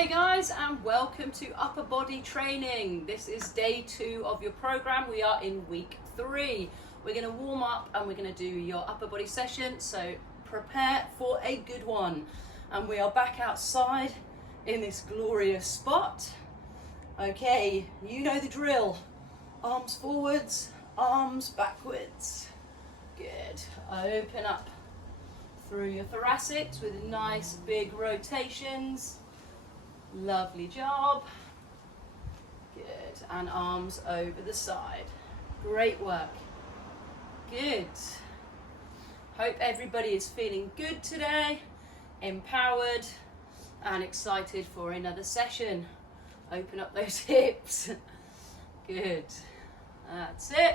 Hey guys, and welcome to Upper Body Training. This is day 2 of your program. We are in week 3. We're going to warm up and we're going to do your upper body session, so prepare for a good one. And we are back outside in this glorious spot. Okay, you know the drill. Arms forwards, arms backwards. Good. Open up through your thoracics with nice big rotations. Lovely job. Good. And arms over the side. Great work. Good. Hope everybody is feeling good today, empowered and excited for another session. Open up those hips. Good. That's it.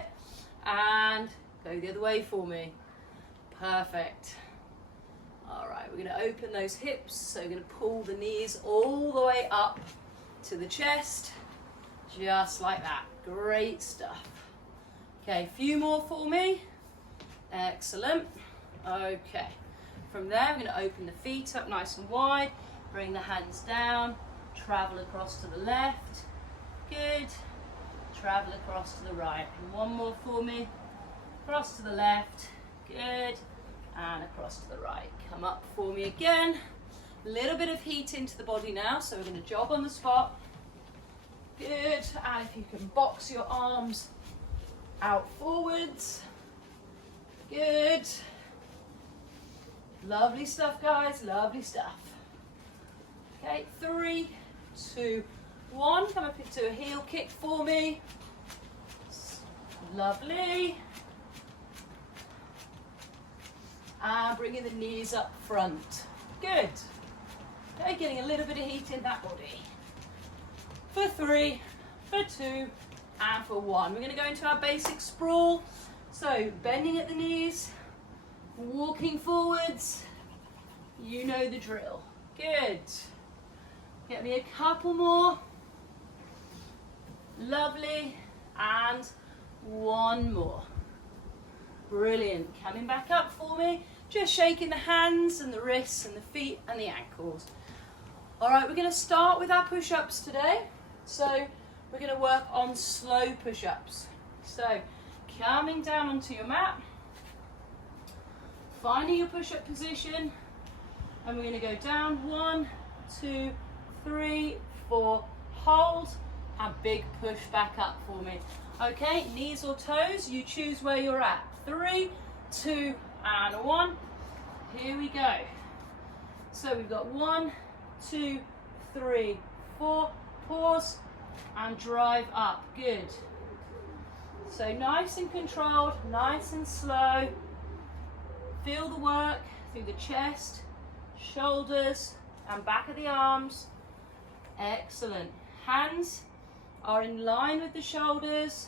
And go the other way for me. Perfect. All right, we're going to open those hips, so we're going to pull the knees all the way up to the chest, just like that. Great stuff. Okay, a few more for me. Excellent. Okay, from there we're going to open the feet up nice and wide, bring the hands down, travel across to the left. Good. Travel across to the right. And one more for me. Across to the left. Good. And across to the right. Come up for me again. A little bit of heat into the body now, so we're going to jog on the spot. Good. And if you can box your arms out forwards. Good. Lovely stuff, guys. Lovely stuff. Okay, 3, 2, 1. Come up into a heel kick for me. Lovely. And bringing the knees up front. Good. Okay, getting a little bit of heat in that body. For 3, for 2, and for 1. We're going to go into our basic sprawl. So, bending at the knees, walking forwards. You know the drill. Good. Get me a couple more. Lovely. And one more. Brilliant. Coming back up for me. Just shaking the hands and the wrists and the feet and the ankles. All right, we're going to start with our push-ups today. So we're going to work on slow push-ups. So coming down onto your mat, finding your push-up position, and we're going to go down 1, 2, 3, 4, hold, and big push back up for me. Okay, knees or toes, you choose where you're at. 3, 2, and 1. Here we go. So we've got 1, 2, 3, 4. Pause and drive up. Good. So nice and controlled, nice and slow. Feel the work through the chest, shoulders, and back of the arms. Excellent. Hands are in line with the shoulders.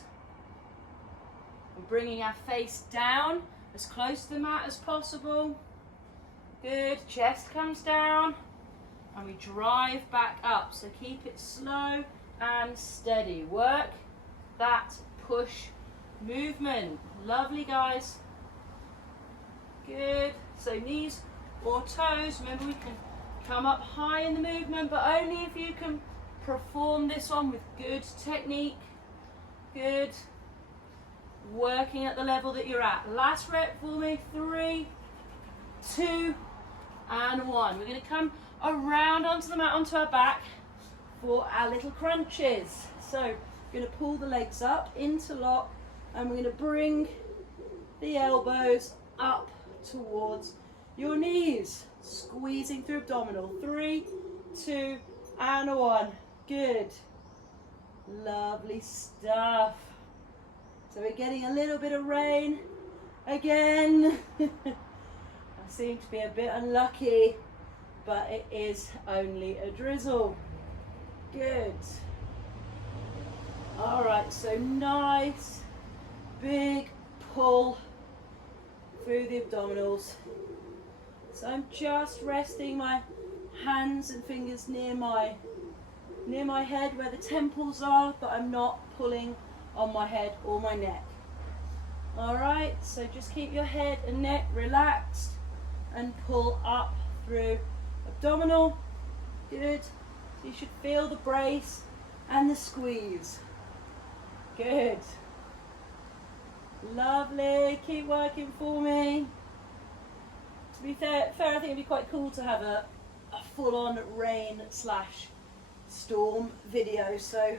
We're bringing our face down as close to the mat as possible. Good. Chest comes down and we drive back up. So keep it slow and steady. Work that push movement. Lovely, guys. Good. So knees or toes. Remember, we can come up high in the movement, but only if you can perform this one with good technique. Good. Working at the level that you're at. Last rep for me. 3, 2, and 1. We're going to come around onto the mat, onto our back for our little crunches. So we're going to pull the legs up, interlock, and we're going to bring the elbows up towards your knees. Squeezing through abdominal. 3, 2, and 1. Good. Lovely stuff. So we're getting a little bit of rain again. I seem to be a bit unlucky, but it is only a drizzle. Good. All right, so nice big pull through the abdominals. So I'm just resting my hands and fingers near my head where the temples are, but I'm not pulling on my head or my neck. All right, so just keep your head and neck relaxed and pull up through abdominal. Good. So you should feel the brace and the squeeze. Good. Lovely. Keep working for me. To be fair, I think it'd be quite cool to have a full-on rain / storm video. So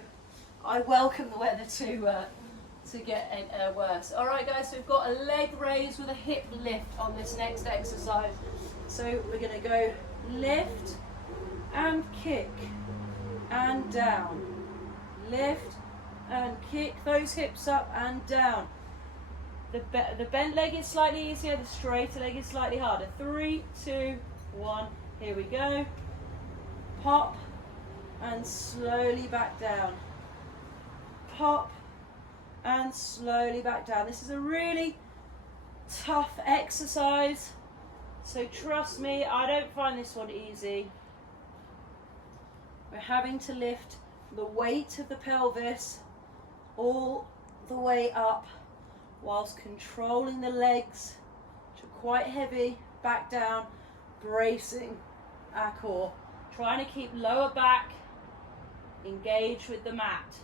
I welcome the weather to get worse. All right, guys. So we've got a leg raise with a hip lift on this next exercise. So we're going to go lift and kick and down. Lift and kick those hips up and down. The bent leg is slightly easier, the straighter leg is slightly harder. 3, 2, 1, here we go. Pop and slowly back down. Pop and slowly back down. This is a really tough exercise, so trust me, I don't find this one easy. We're having to lift the weight of the pelvis all the way up whilst controlling the legs, which are quite heavy, back down, bracing our core. Trying to keep lower back engaged with the mat.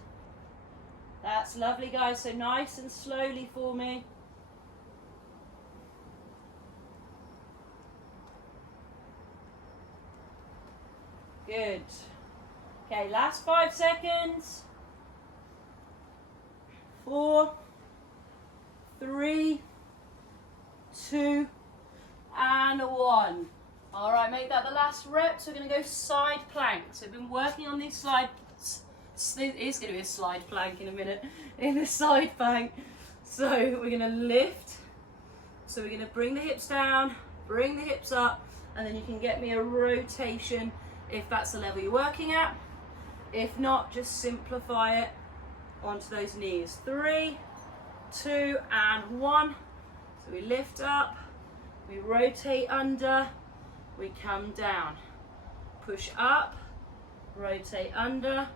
That's lovely, guys. So nice and slowly for me. Good. Okay, last 5 seconds. 4, 3, 2, and 1. All right, make that the last rep. So we're going to go side plank. So we've been working on these slides. It is going to be a slide plank in a minute. In the side plank. So we're going to lift. So we're going to bring the hips down, bring the hips up, and then you can get me a rotation if that's the level you're working at. If not, just simplify it onto those knees. 3, 2, and 1. So we lift up, we rotate under, we come down. Push up, rotate under,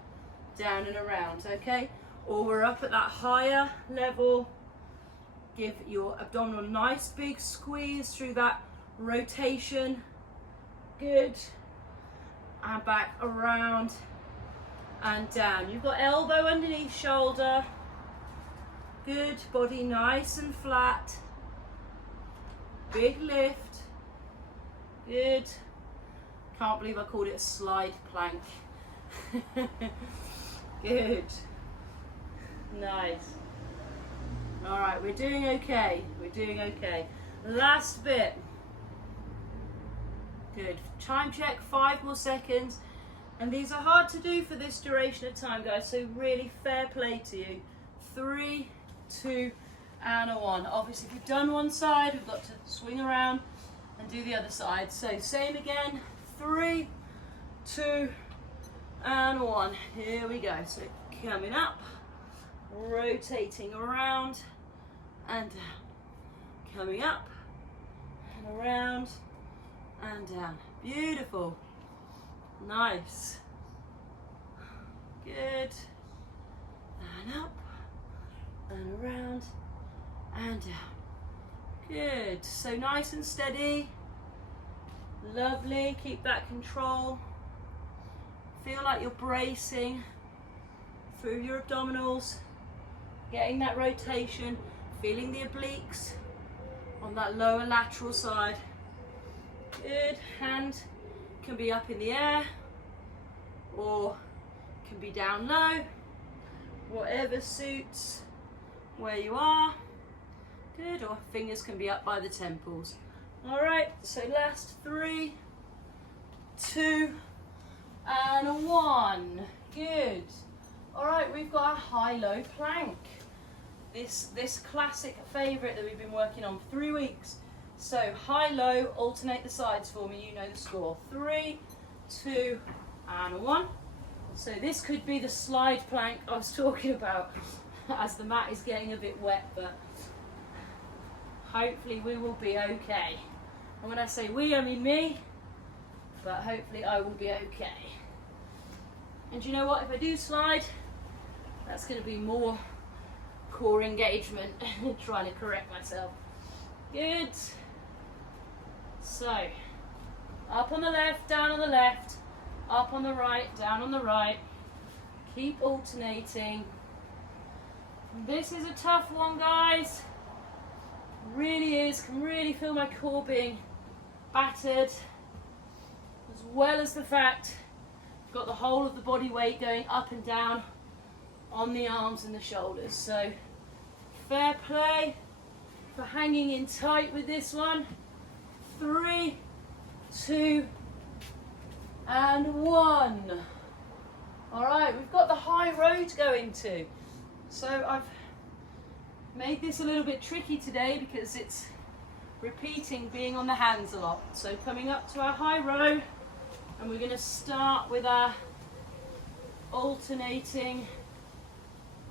down and around, okay? Or we're up at that higher level. Give your abdominal a nice big squeeze through that rotation. Good. And back around and down. You've got elbow underneath shoulder. Good. Body nice and flat. Big lift. Good. Can't believe I called it a slide plank. Good. Nice. All right, we're doing okay. We're doing okay. Last bit. Good. Time check, 5 more seconds. And these are hard to do for this duration of time, guys, so really fair play to you. 3, 2, and a 1. Obviously, if you've done one side, we've got to swing around and do the other side. So same again. 3, 2, and 1. Here we go. So coming up, rotating around and down. Coming up and around and down. Beautiful. Nice. Good. And up and around and down. Good. So nice and steady. Lovely. Keep that control. Feel like you're bracing through your abdominals, getting that rotation, feeling the obliques on that lower lateral side. Good. Hand can be up in the air or can be down low, whatever suits where you are. Good. Or fingers can be up by the temples. All right, so last 3, 2, and 1. Good. All right, we've got our high-low plank. This classic favorite that we've been working on for 3 weeks. So high-low, alternate the sides for me, you know the score. 3, 2, and 1. So this could be the slide plank I was talking about as the mat is getting a bit wet, but hopefully we will be okay. And when I say we, I mean me, but hopefully I will be okay. And you know what, if I do slide, that's going to be more core engagement, trying to correct myself. Good. So, up on the left, down on the left, Up on the right, down on the right. Keep alternating. This is a tough one, guys. Really is. Can really feel my core being battered, as well as the fact I've got the whole of the body weight going up and down on the arms and the shoulders. So fair play for hanging in tight with this one. 3, 2, and 1. All right, we've got the high row to go into. So I've made this a little bit tricky today because it's repeating being on the hands a lot. So coming up to our high row, and we're going to start with our alternating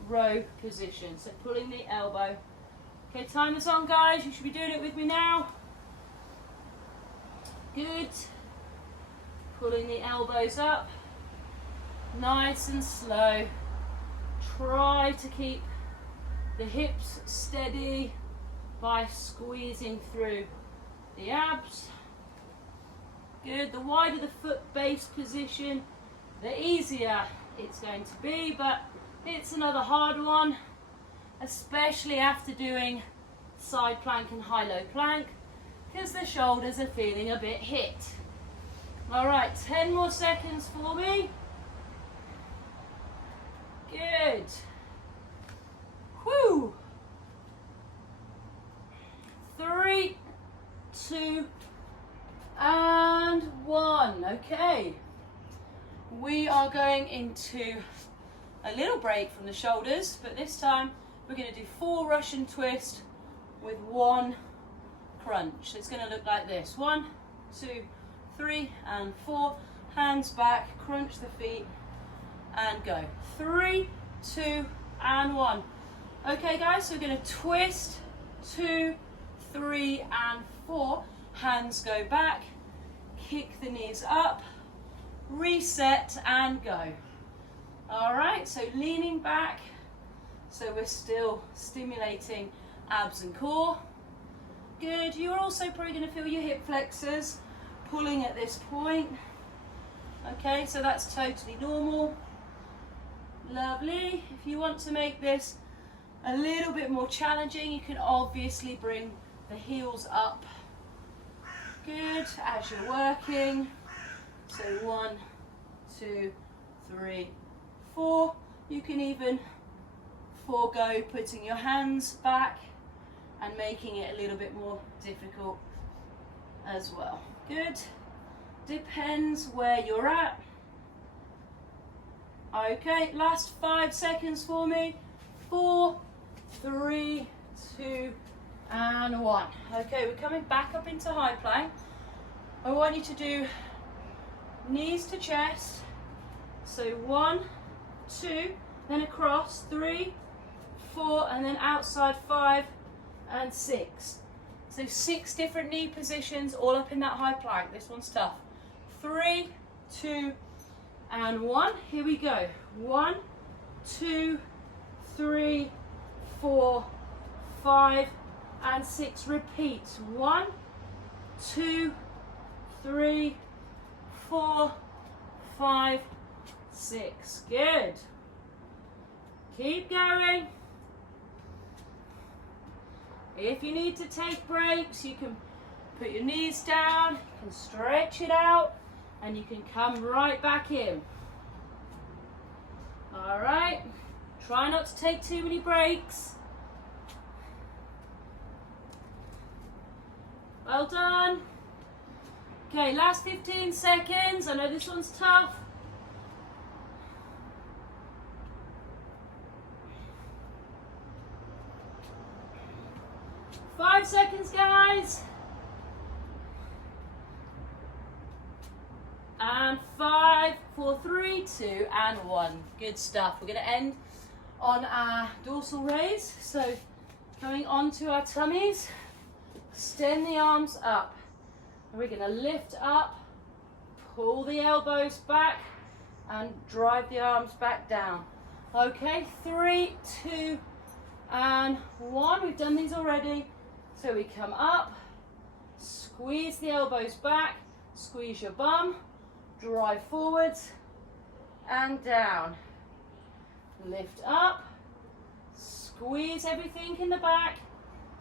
row position. So pulling the elbow. Okay, timer's on, guys. You should be doing it with me now. Good. Pulling the elbows up. Nice and slow. Try to keep the hips steady by squeezing through the abs. Good. The wider the foot base position, the easier it's going to be, but it's another hard one, especially after doing side plank and high-low plank, because the shoulders are feeling a bit hit. All right, 10 more seconds for me. Good. Whew. 3, 2, and 1. Okay. We are going into a little break from the shoulders, but this time we're going to do 4 Russian twist with 1 crunch. So it's going to look like this. 1, 2, 3, and 4. Hands back, crunch the feet, and go. 3, 2, and 1. Okay, guys, so we're going to twist, 2, 3, and 4. Hands go back, kick the knees up, reset, and go. All right, so leaning back, so we're still stimulating abs and core. Good. You're also probably going to feel your hip flexors pulling at this point. Okay, so that's totally normal. Lovely. If you want to make this a little bit more challenging, you can obviously bring the heels up. Good, as you're working. So 1, 2, 3, 4. You can even forego putting your hands back and making it a little bit more difficult as well. Good. Depends where you're at. Okay, last 5 seconds for me. 4, 3, 2, and 1. Okay, we're coming back up into high plank. I want you to do knees to chest. So 1, 2, then across, 3, 4, and then outside 5 and 6. So 6 different knee positions all up in that high plank. This one's tough. 3, 2, and 1. Here we go. 1, 2, 3, 4, 5, and 6. Repeat. 1, 2, 3, 4, 5, 6. Good. Keep going. If you need to take breaks, you can put your knees down, you can stretch it out, and you can come right back in. All right. Try not to take too many breaks. Well done. Okay, last 15 seconds. I know this one's tough. Five seconds, guys. And 5, 4, 3, 2, and 1. Good stuff. We're going to end on our dorsal raise. So coming onto our tummies, extend the arms up. And we're going to lift up, pull the elbows back, and drive the arms back down. Okay, 3, 2, and 1. We've done these already. So we come up, squeeze the elbows back, squeeze your bum, drive forwards and down. Lift up, squeeze everything in the back,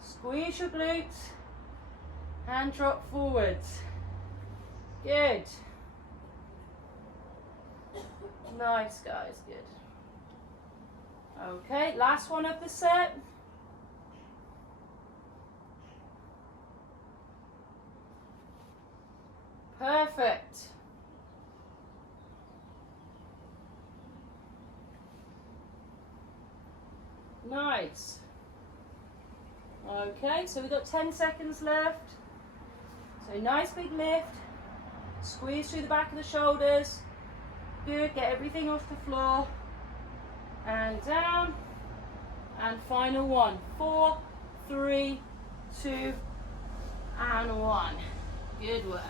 squeeze your glutes, and drop forwards. Good. Nice, guys, good. Okay, last one of the set. Perfect. Nice. Okay, so we've got 10 seconds left. So nice big lift. Squeeze through the back of the shoulders. Good, get everything off the floor. And down. And final one. 4, 3, 2, and 1. Good work.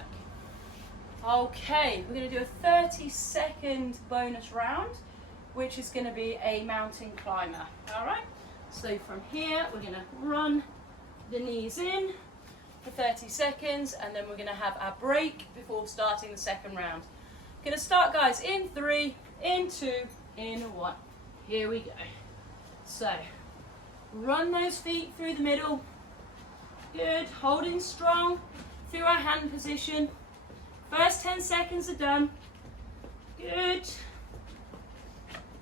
Okay, we're going to do a 30-second bonus round, which is going to be a mountain climber. All right, so from here we're going to run the knees in for 30 seconds, and then we're going to have our break before starting the second round. Going to start, guys, in 3, in 2, in 1. Here we go. So run those feet through the middle. Good, holding strong through our hand position. First 10 seconds are done. Good.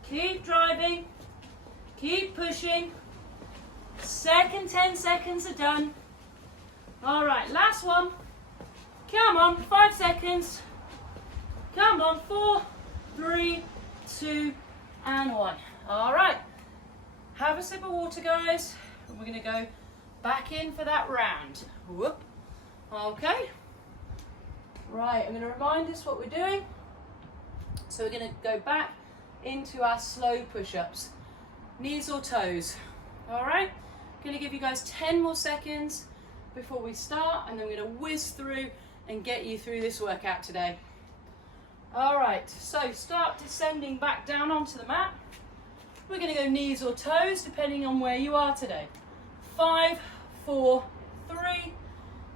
Keep driving. Keep pushing. Second 10 seconds are done. All right, last one. Come on, 5 seconds. Come on, 4, 3, 2, and 1. All right. Have a sip of water, guys. And we're going to go back in for that round. Whoop. Okay. Right, I'm going to remind us what we're doing. So we're going to go back into our slow push-ups. Knees or toes. All right? I'm going to give you guys 10 more seconds before we start, and then we're going to whiz through and get you through this workout today. All right, so start descending back down onto the mat. We're going to go knees or toes, depending on where you are today. 5, 4, 3,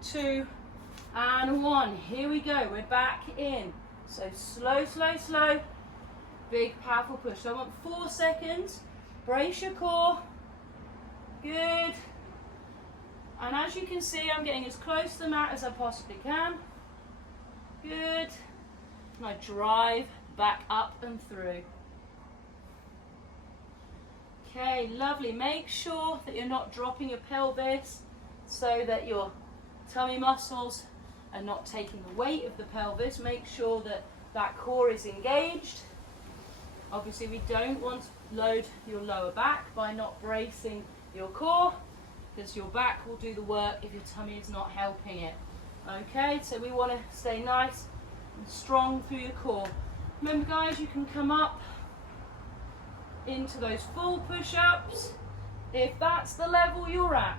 2, and 1. Here we go. We're back in. So slow, slow, slow. Big, powerful push. So I want 4 seconds. Brace your core. Good. And as you can see, I'm getting as close to the mat as I possibly can. Good. And I drive back up and through. Okay, lovely. Make sure that you're not dropping your pelvis so that your tummy muscles are not taking the weight of the pelvis. Make sure that that core is engaged. Obviously, we don't want to load your lower back by not bracing your core, because your back will do the work if your tummy is not helping it. Okay, so we want to stay nice and strong through your core. Remember, guys, you can come up into those full push-ups if that's the level you're at.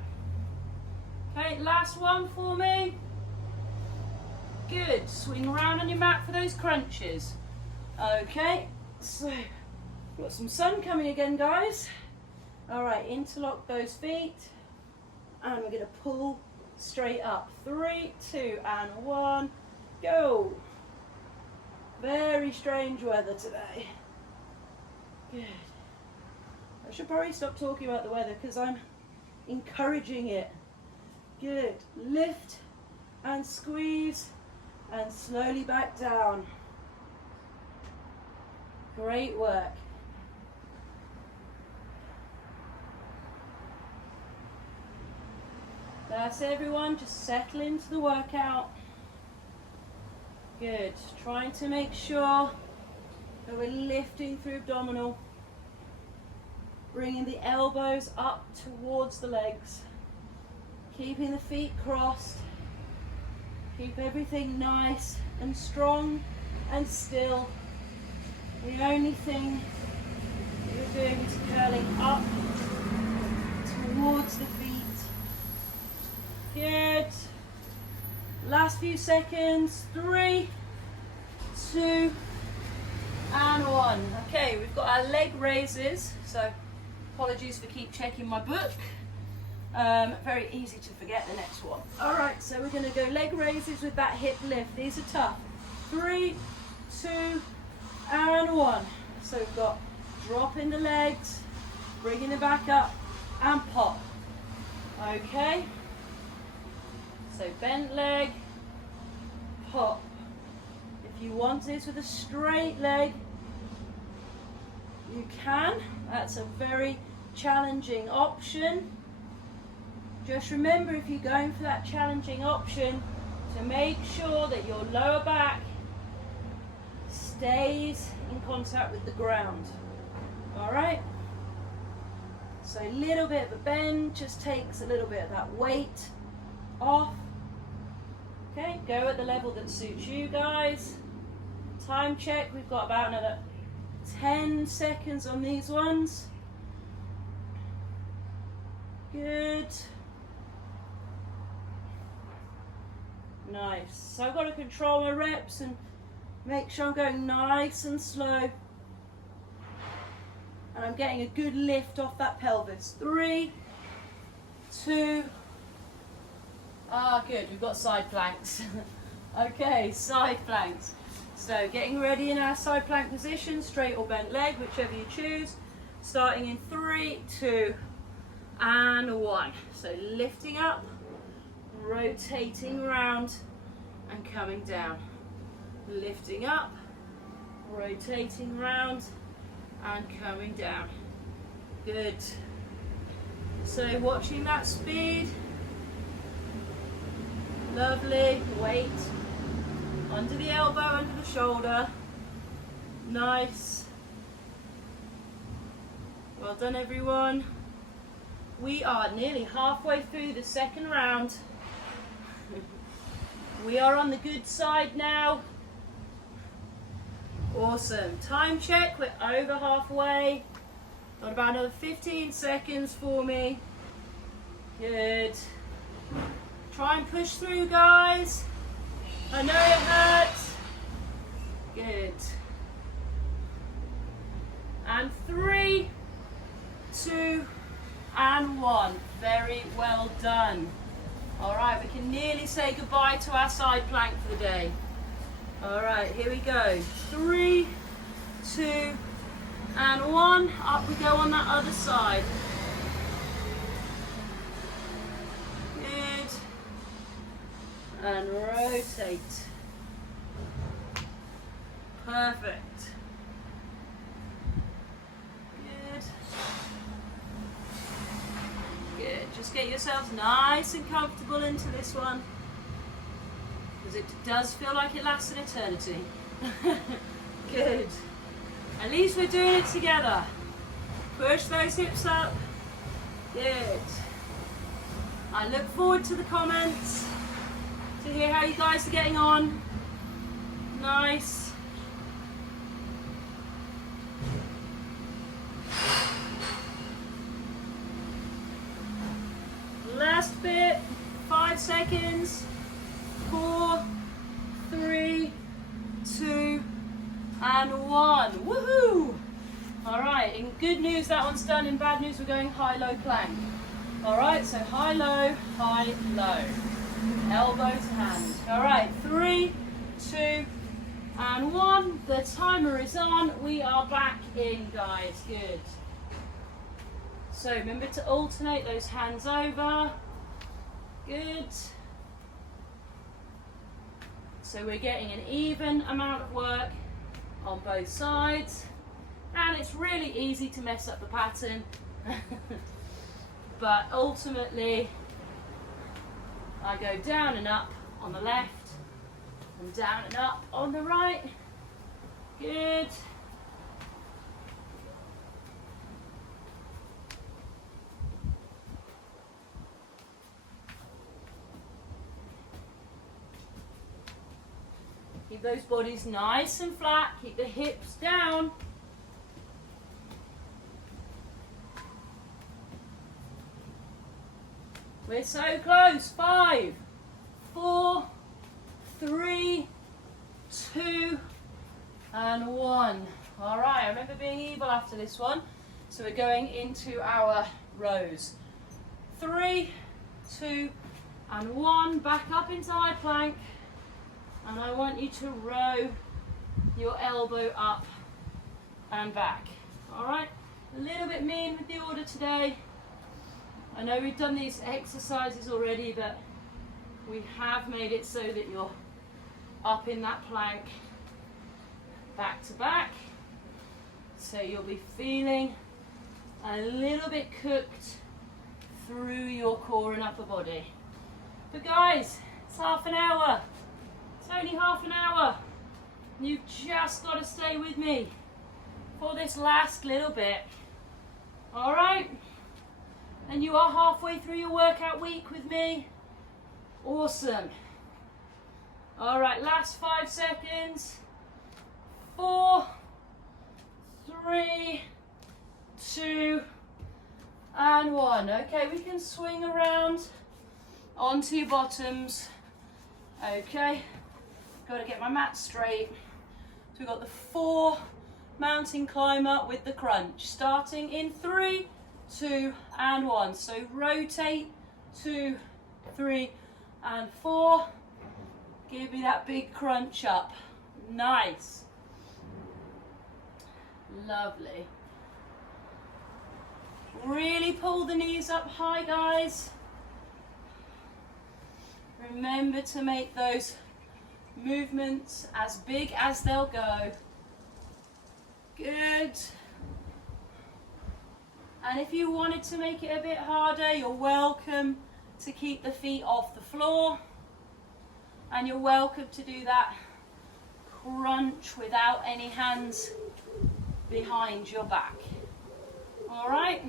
Okay, last one for me. Good. Swing around on your mat for those crunches. Okay, so we've got some sun coming again, guys. All right, interlock those feet, and we're going to pull straight up. 3, 2, and 1. Go. Very strange weather today. Good. I should probably stop talking about the weather because I'm encouraging it. Good. Lift and squeeze and slowly back down. Great work. That's everyone, just settle into the workout. Good. Trying to make sure that we're lifting through abdominal. Bringing the elbows up towards the legs. Keeping the feet crossed. Keep everything nice and strong and still. The only thing you're doing is curling up towards the feet. Good. Last few seconds. 3, 2, and 1. Okay, we've got our leg raises. So apologies for keep checking my book. Very easy to forget the next one. All right, so we're going to go leg raises with that hip lift. These are tough. 3, 2, and 1. So we've got dropping the legs, bringing it back up, and pop. Okay. So bent leg, pop. If you want this with a straight leg, you can. That's a very challenging option. Just remember, if you're going for that challenging option, to make sure that your lower back stays in contact with the ground. All right? So a little bit of a bend just takes a little bit of that weight off. Okay, go at the level that suits you guys. Time check, we've got about another 10 seconds on these ones. Good. Nice. So I've got to control my reps and make sure I'm going nice and slow. And I'm getting a good lift off that pelvis. 3, 2, good, we've got side planks. Okay, side planks. So getting ready in our side plank position, straight or bent leg, whichever you choose. Starting in 3, 2, and 1. So lifting up, rotating round, and coming down. Lifting up, rotating round, and coming down. Good. So watching that speed. Lovely. Weight under the elbow, under the shoulder. Nice. Well done, everyone. We are nearly halfway through the second round. We are on the good side now. Awesome. Time check, we're over halfway. Got about another 15 seconds for me. Good. Try and push through, guys. I know it hurts. Good. And 3, 2, and 1. Very well done. All right, we can nearly say goodbye to our side plank for the day. All right, here we go. 3, 2, and 1. Up we go on that other side. Good. And rotate. Perfect. Good. Good. Just get yourselves nice and comfortable into this one, because it does feel like it lasts an eternity. Good. At least we're doing it together. Push those hips up. Good. I look forward to the comments to hear how you guys are getting on. Nice. Last bit, 5 seconds. 4, 3, 2, and 1. Woohoo! Alright, in good news that one's done. In bad news we're going high-low plank. Alright, so high-low, high-low. Elbow to hand. Alright, 3, 2, and 1. The timer is on. We are back in, guys. Good. So remember to alternate those hands over. Good. So we're getting an even amount of work on both sides. And it's really easy to mess up the pattern. But ultimately, I go down and up on the left and down and up on the right. Good. Keep those bodies nice and flat. Keep the hips down. We're so close. 5, 4, 3, 2, and 1. All right, I remember being evil after this one. So we're going into our rows. 3, 2, and 1. Back up into high plank. And I want you to row your elbow up and back. All right, a little bit mean with the order today. I know we've done these exercises already, but we have made it so that you're up in that plank, back to back. So you'll be feeling a little bit cooked through your core and upper body. But guys, it's half an hour. It's only half an hour. You've just got to stay with me for this last little bit. All right? And you are halfway through your workout week with me. Awesome. All right, last 5 seconds. 4, 3, 2, and 1. Okay, we can swing around onto your bottoms. Okay, got to get my mat straight. So we've got the 4 mountain climber with the crunch, starting in 3, 2, and 1. So rotate, 2, 3, and 4. Give me that big crunch up. Nice. Lovely. Really pull the knees up high, guys. Remember to make those movements as big as they'll go. Good. And if you wanted to make it a bit harder, you're welcome to keep the feet off the floor. And you're welcome to do that crunch without any hands behind your back. All right?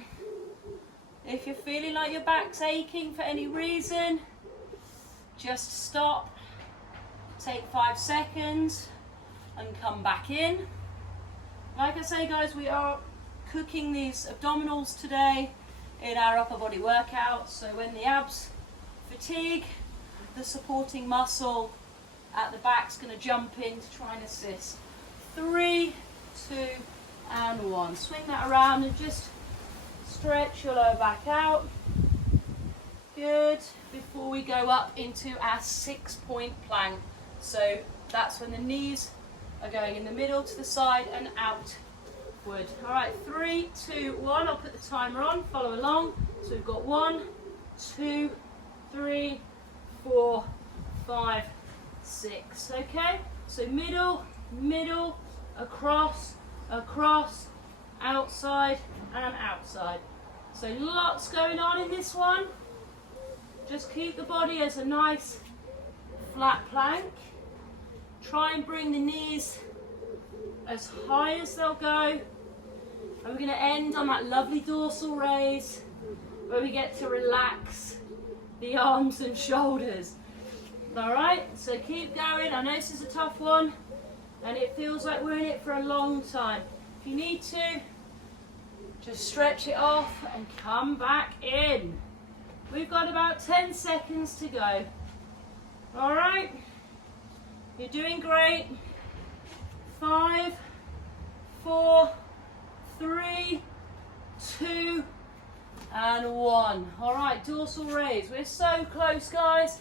If you're feeling like your back's aching for any reason, just stop, take 5 seconds, and come back in. Like I say, guys, we are cooking these abdominals today in our upper body workout. So when the abs fatigue, the supporting muscle at the back's going to jump in to try and assist. 3, 2, and 1. Swing that around and just stretch your lower back out. Good. Before we go up into our 6-point plank. So that's when the knees are going in the middle, to the side, and outward. All right, 3, 2, 1. I'll put the timer on. Follow along. So we've got 1, 2, 3, 4, 5, 6. Okay. So middle, middle, across, across, outside, and outside. So lots going on in this one. Just keep the body as a nice flat plank. Try and bring the knees as high as they'll go. And we're going to end on that lovely dorsal raise where we get to relax the arms and shoulders. All right, so keep going. I know this is a tough one and it feels like we're in it for a long time. If you need to, just stretch it off and come back in. We've got about 10 seconds to go. All right, you're doing great. 5, 4, 3, 2, and 1. All right, dorsal raise. We're so close, guys.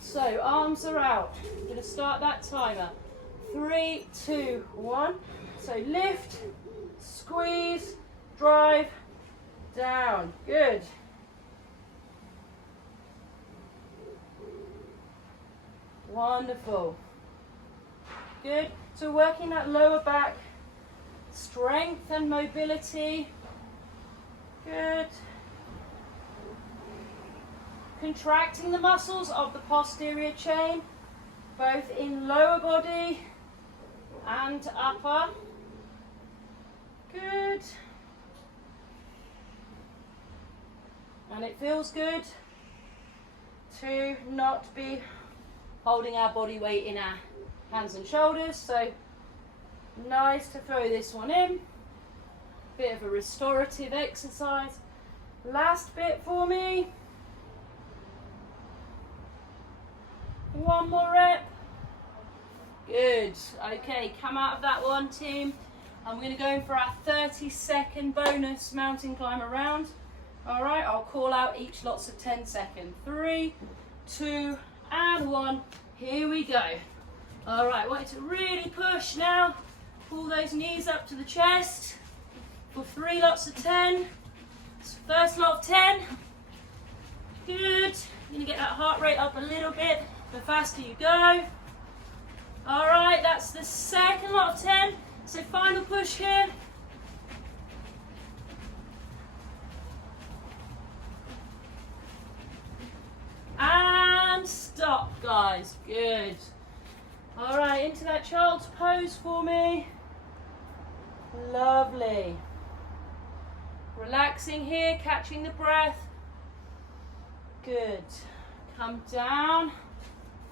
So arms are out. I'm going to start that timer. 3, 2, 1. So lift, squeeze, drive, down. Good. Wonderful. Good. So working that lower back strength and mobility. Good. Contracting the muscles of the posterior chain, both in lower body and upper. Good. And it feels good to not be holding our body weight in our hands and shoulders. So nice to throw this one in. Bit of a restorative exercise. Last bit for me. 1 more rep. Good. Okay, come out of that one, team. I'm going to go in for our 30-second bonus mountain climber round. All right, I'll call out each lots of 10 seconds. 3, 2, and 1. Here we go. All right, I want you to really push now. Pull those knees up to the chest for 3 lots of 10. First lot of 10. Good. You're gonna get that heart rate up a little bit the faster you go. All right, that's the second lot of 10. So final push here. And stop, guys. Good. All right, into that child's pose for me. Lovely. Relaxing here, catching the breath. Good. Come down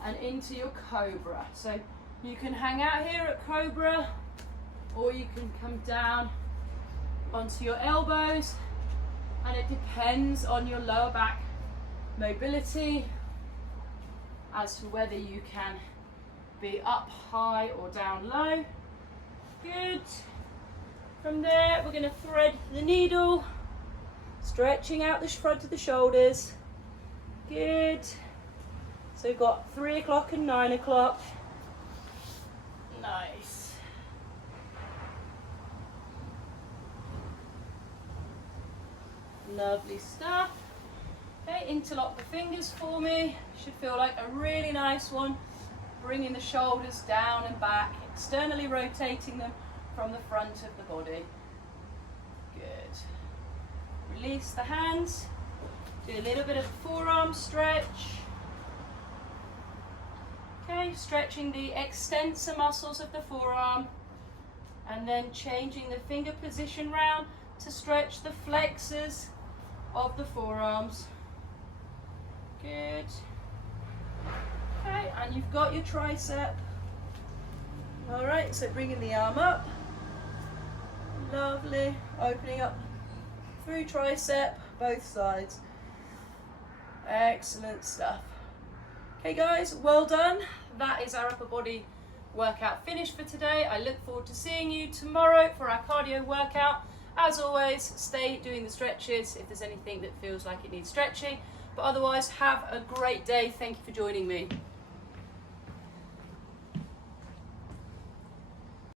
and into your cobra. So you can hang out here at cobra, or you can come down onto your elbows, and it depends on your lower back mobility as to whether you can be up high or down low. Good. From there, we're going to thread the needle, stretching out the front of the shoulders. Good. So we've got 3 o'clock and 9 o'clock. Nice. Lovely stuff. Okay, interlock the fingers for me. Should feel like a really nice one. Bringing the shoulders down and back, externally rotating them from the front of the body. Good. Release the hands. Do a little bit of forearm stretch. Okay, stretching the extensor muscles of the forearm, and then changing the finger position round to stretch the flexors of the forearms. Good. Okay, and you've got your tricep. All right, so bringing the arm up. Lovely. Opening up through tricep, both sides. Excellent stuff. Okay guys, well done. That is our upper body workout finished for today. I look forward to seeing you tomorrow for our cardio workout. As always, stay doing the stretches if there's anything that feels like it needs stretching. But otherwise, have a great day. Thank you for joining me.